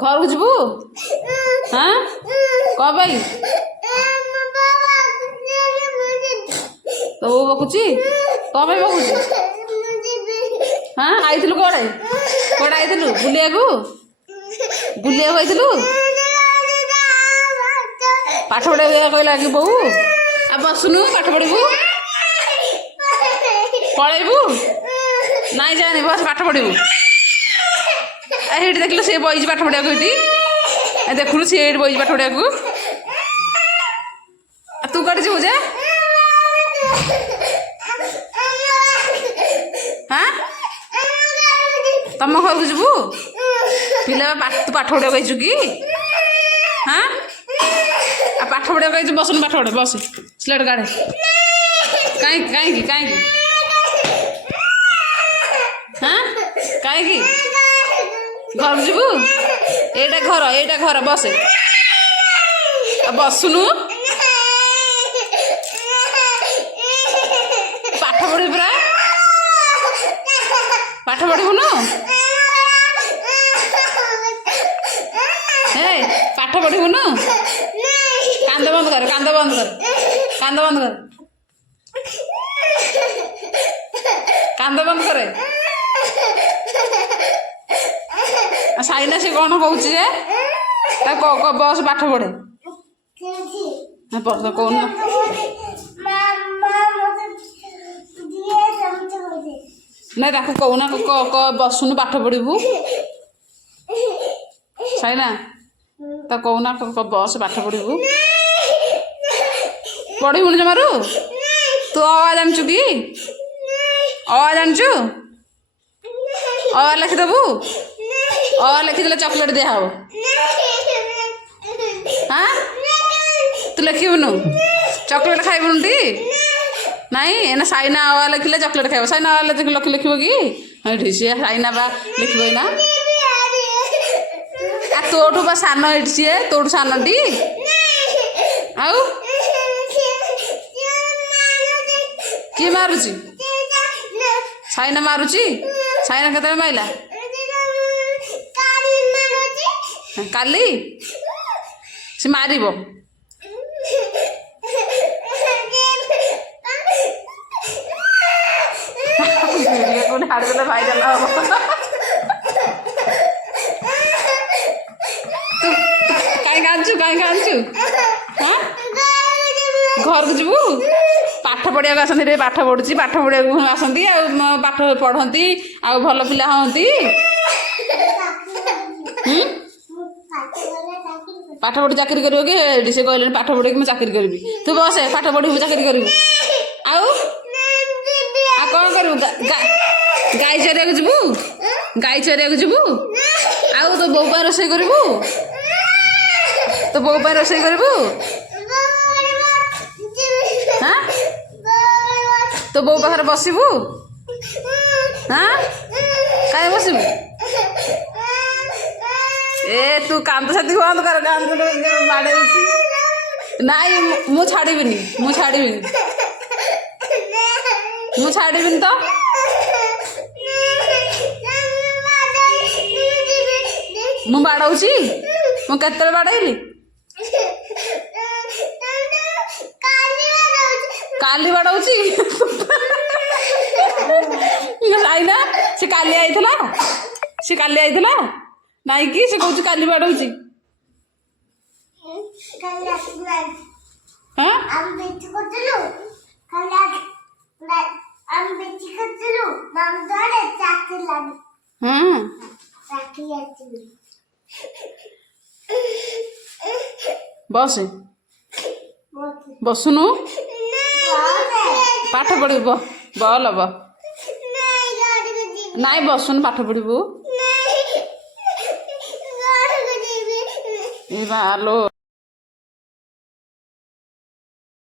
घर को जीवु हाँ कौन भाई तो वो बकुची कौन भाई बकुची हाँ आई कौड़े कौड़े आई बुलिया आई पाठ पढ़ा कहला कि बो आ बसुनु पाठ पढ़ू पलैबू नाई जानी बस पाठ पढ़ू देख सी बही पाठ पढ़ा देखु सी बही पाठ पढ़ा तू कटे जीवु जे हाँ तुम घर को जीवु पिला तू पाठ पढ़ा कही कि हाँ आ पाठ पढ़ा कही बसन पाठ पढ़े बस स्लेट गाड़े कहीं हाँ कहीं घर जीवु एटा घर बस बसुनु पाठ पढ़ी पूरा पाठ पढ़ुन पाठ पढ़ुन कांद बंद कर साइना से कौन कौन बस पाठ पढ़े कौन नहीं ताको कौना बसुन पाठ पढ़ू साइना तो कौना बस पाठ पढ़ू पढ़ू जमारू तू जानचु कि जानचु लिखिदेबू लिखिदे चॉकलेट दिया हम हाँ तू लिखबुनु चॉकलेट खाइबुनु टी नाई ना साइना लिखिले चॉकलेट खाइब साइना लिख कि सी साइना बा लिख ना आ तोठू बा सान सी तोठू सान टी आउ किए मारुची साइना मारुची साइना केते माइला काली से मारिब भाइराल हम तू कहीं कांचु हाँ घर को जीवु पाठ पढ़िया आसती पाठ पढ़ुची पाठ पढ़िया आसती पाठ पढ़ती आ भल पिला हती पाठ पढ़ी चाकरी कर से कहले पाठ पढ़ी मुझे चाकरी करी तू बस पाठ पढ़ी चाकरी करू आउ कौन करू गाई चरिया जीवु आउ तो बो पाई रोसे करू हाँ तो बो पाखे बसबू हाँ कहीं बसबू ए तू कांद साथी बंद कर बाड़े नाई मु छाड़बीनी तो मु बाड़ाऊँची मु केते बाड़ेली काली बाड़ाऊँची आईना से काली आईला नाई कि से कौच काली बाड़ाऊँची हाँ बस बसुनु पाठ पढ़ू बल नाई बसुन पाठ पढ़ू ए बालो।